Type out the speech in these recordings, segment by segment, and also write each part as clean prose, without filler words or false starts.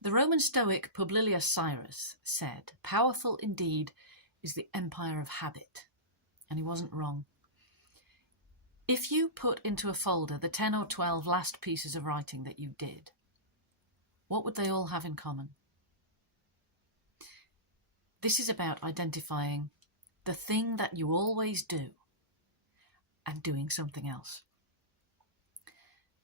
The Roman Stoic Publilius Syrus said, "Powerful indeed is the empire of habit." And he wasn't wrong. If you put into a folder the 10 or 12 last pieces of writing that you did, what would they all have in common? This is about identifying the thing that you always do and doing something else.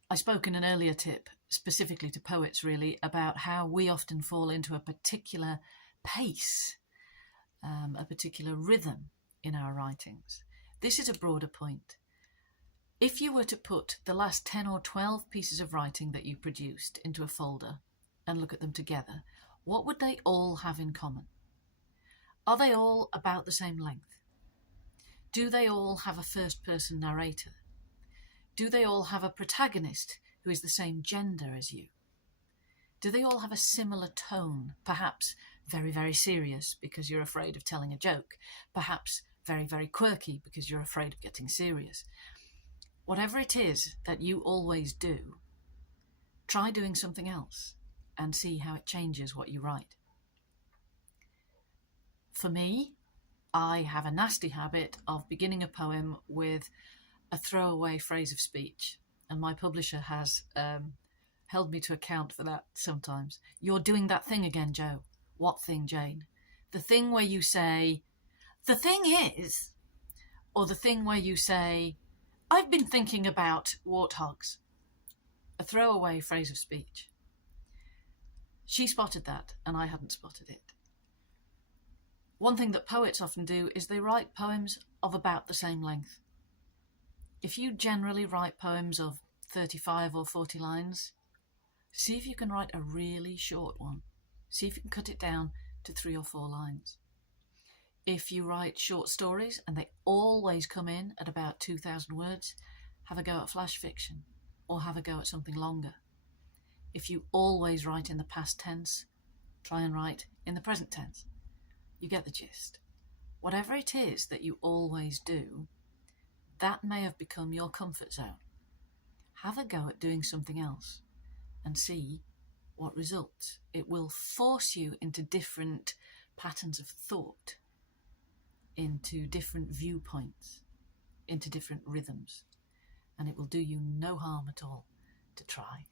I spoke in an earlier tip, specifically to poets really, about how we often fall into a particular pace, a particular rhythm in our writings. This is a broader point. If you were to put the last 10 or 12 pieces of writing that you produced into a folder and look at them together, what would they all have in common? Are they all about the same length? Do they all have a first-person narrator? Do they all have a protagonist who is the same gender as you? Do they all have a similar tone? Perhaps very, very serious because you're afraid of telling a joke. Perhaps very, very quirky because you're afraid of getting serious. Whatever it is that you always do, try doing something else and see how it changes what you write. For me, I have a nasty habit of beginning a poem with a throwaway phrase of speech, and my publisher has held me to account for that sometimes. "You're doing that thing again, Joe." "What thing, Jane?" "The thing where you say, 'The thing is,' or the thing where you say, 'I've been thinking about warthogs.'" A throwaway phrase of speech. She spotted that, and I hadn't spotted it. One thing that poets often do is they write poems of about the same length. If you generally write poems of 35 or 40 lines, see if you can write a really short one. See if you can cut it down to 3 or 4 lines. If you write short stories and they always come in at about 2,000 words, have a go at flash fiction or have a go at something longer. If you always write in the past tense, try and write in the present tense. You get the gist. Whatever it is that you always do, that may have become your comfort zone. Have a go at doing something else and see what results. It will force you into different patterns of thought, into different viewpoints, into different rhythms, and it will do you no harm at all to try.